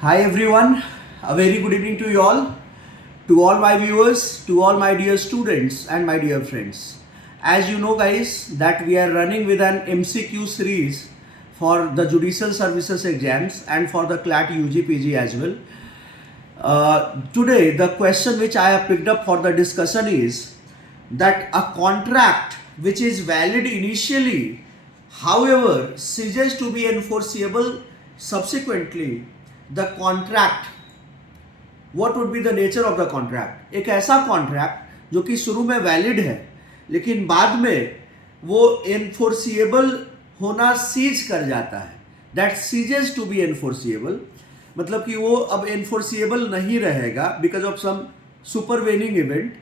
Hi everyone, a very good evening to all my viewers, to all my dear students and my dear friends. As you know guys that we are running with an MCQ series for the judicial services exams and for the CLAT UG PG as well. Today the question which I have picked up for the discussion is that a contract which is valid initially however ceases to be enforceable subsequently, the contract, what would be the nature of the contract? एक ऐसा contract जो कि शुरू में valid है लेकिन बाद में वो एनफोर्सिएबल होना सीज कर जाता है, that ceases to be enforceable, मतलब कि वो अब एनफोर्सिएबल नहीं रहेगा because of some supervening event.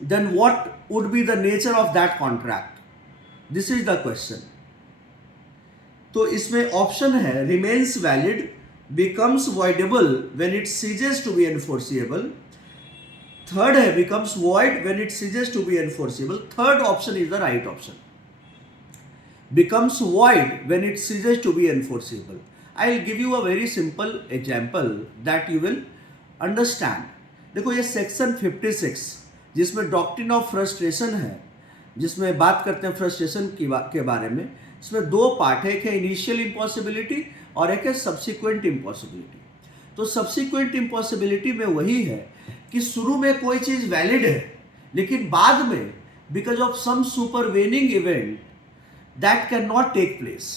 Then what would be the nature of that contract? This is the question. तो इसमें ऑप्शन है remains valid, becomes voidable when it ceases to be enforceable. Third है becomes void when it ceases to be enforceable. Third option is the right option. Becomes void when it ceases to be enforceable. I will give you a very simple example that you will understand. देखो ये section 56 जिसमें doctrine of frustration है, जिसमें बात करते हैं frustration के बारे में. इसमें दो पार्ट है, एक है इनिशियल इम्पॉसिबिलिटी और एक है सब्सिक्वेंट इम्पॉसिबिलिटी. तो सब्सिक्वेंट इम्पॉसिबिलिटी में वही है कि शुरू में कोई चीज़ वैलिड है लेकिन बाद में because of some supervening event that can not take place,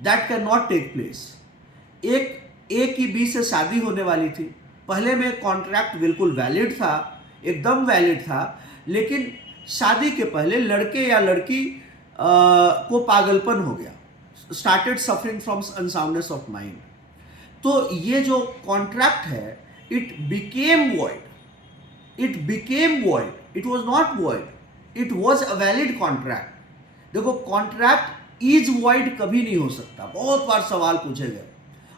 that can not take place. एक ए की बी से शादी होने वाली थी, पहले में कॉन्ट्रैक्ट बिल्कुल वैलिड था, एकदम वैलिड था, लेकिन शादी के पहले लड़के या लड़की को पागलपन हो गया, started suffering from unsoundness of mind. तो ये जो कॉन्ट्रैक्ट है it became void. It became void. It was not void. It was a valid contract. देखो कॉन्ट्रैक्ट इज void कभी नहीं हो सकता. बहुत बार सवाल पूछे गए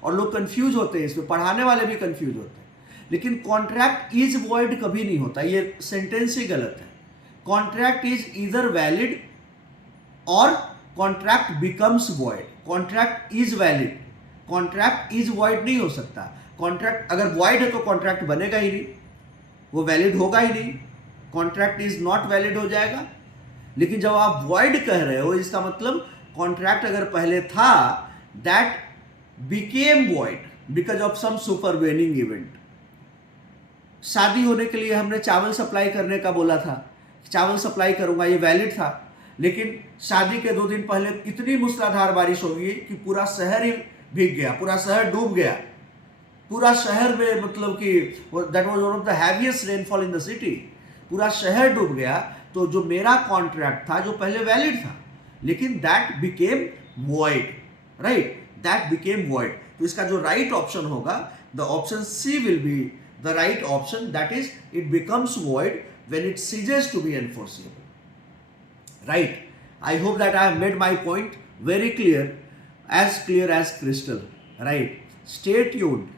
और लोग कंफ्यूज होते हैं इसमें, पढ़ाने वाले भी कंफ्यूज होते हैं, लेकिन कॉन्ट्रैक्ट इज void कभी नहीं होता. ये सेंटेंस ही गलत है. कॉन्ट्रैक्ट इज ईदर वैलिड और contract becomes void. Contract is valid, contract is void नहीं हो सकता. कॉन्ट्रैक्ट अगर वॉइड है तो कॉन्ट्रैक्ट बनेगा ही नहीं, वो वैलिड होगा ही नहीं, कॉन्ट्रैक्ट इज नॉट वैलिड हो जाएगा. लेकिन जब आप वॉइड कह रहे हो इसका मतलब कॉन्ट्रैक्ट अगर पहले था that became void because of some supervening event. शादी होने के लिए हमने चावल सप्लाई करने का बोला था, चावल सप्लाई करूंगा, ये वैलिड था, लेकिन शादी के 2 दिन पहले इतनी मूसलाधार बारिश होगी कि पूरा शहर ही भीग गया, पूरा शहर डूब गया, पूरा शहर में मतलब कि that was one of the heaviest rainfall in the city, पूरा शहर डूब गया. तो जो मेरा कॉन्ट्रैक्ट था जो पहले वैलिड था लेकिन that became void, right, that became void. तो इसका जो राइट ऑप्शन होगा, the option C will be the right option, that is it becomes void when it ceases to be enforceable. Right. I hope that I have made my point very clear as crystal. Right. Stay tuned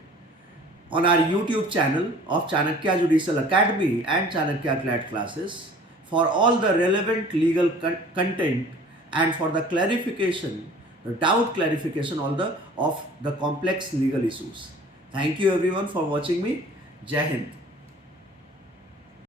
on our YouTube channel of Chanakya Judicial Academy and Chanakya CLAT classes for all the relevant legal content and for the clarification, the doubt clarification, of the complex legal issues. Thank you everyone for watching me. Jai Hind.